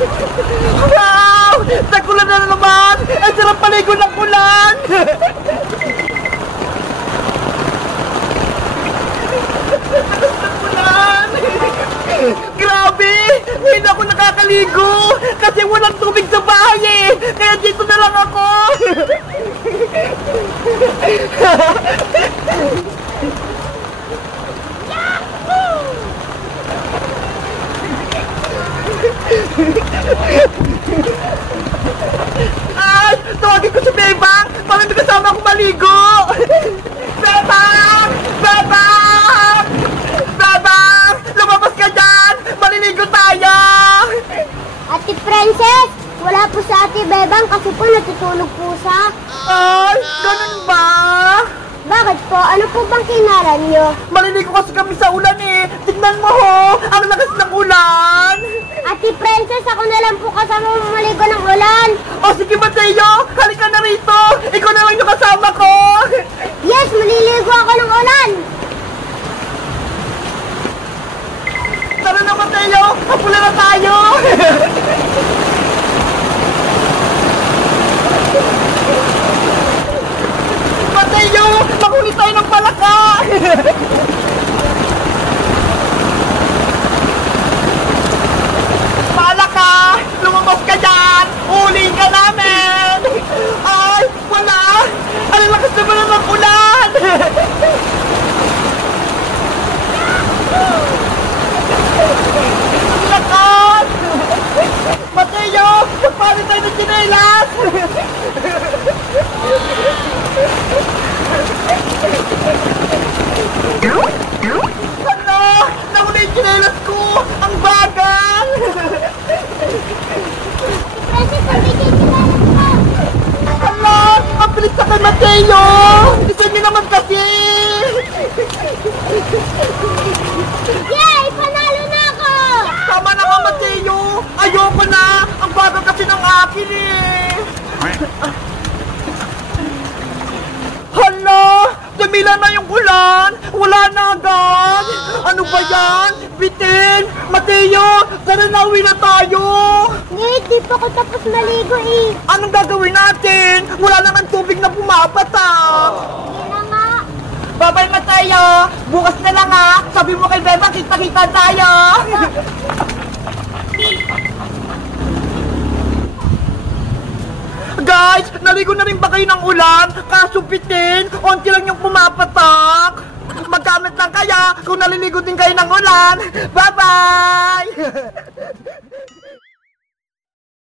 Wow! Tagulan na naman! Ang sarap paligo ng ulan! Grabe! Hindi ako nakakaligo! Kasi walang tubig sa bahay eh! Kaya dito na lang ako! Ay! Tawagin ko si Bebang! Para may kasama akong maligo! Bebang! Bebang! Bebang! Lumabas ka dyan! Maliligo tayo! Ate Princess, wala po sa Ate Bebang kasi po natutulog po siya. Ay! Ganun ba? Bakit po? Ano po bang kinaran niyo? Maliligo kasi kami sa ulan eh! Tignan mo ho! Ang lakas ng ulan! Ate Princess, ako na lang po kasama maligo ng ulan. O sige Mateo! Halika na rito! Ikaw na lang yung kasama ko! Yes, maliligo ako ng ulan. Tara na Mateo! Kapula na tayo! Mateo! Makulit tayo ng palaka! Palaka! Lumabas ka dyan! Uling ka namin! Ay! Wala! Ang lakas naman ng ulan! Ang lakas! Mateo! Magpalit tayo ng tsinelas! Ano? Nauna yung tsinelas ko! Ang bagal! Princess, nabigay kinaran ko. Hala! Ang bilis na kay Mateo! Isa niyo naman kasi! Yay! Panalo na ako! Tama na nga Mateo! Ayoko na! Ang bagal kasi ng akin eh! Hala! Dumila na yung ulan! Wala na agad! Ano ba yan? Bitin! Mateo! Tara na, uwi na tayo! Wait, di pa ako tapos maligo eh. Anong gagawin natin? Wala naman tubig na pumapatak! Hindi na nga. Bye-bye Mateo! Bukas na lang ha! Sabi mo kay Beba, kita-kita tayo! Guys, naligo na rin ba kayo ng ulan? Kaso bitin, onti lang yung pumapatak! Magkamit lang kaya kung naliligo din kayo ng ulan! Bye-bye!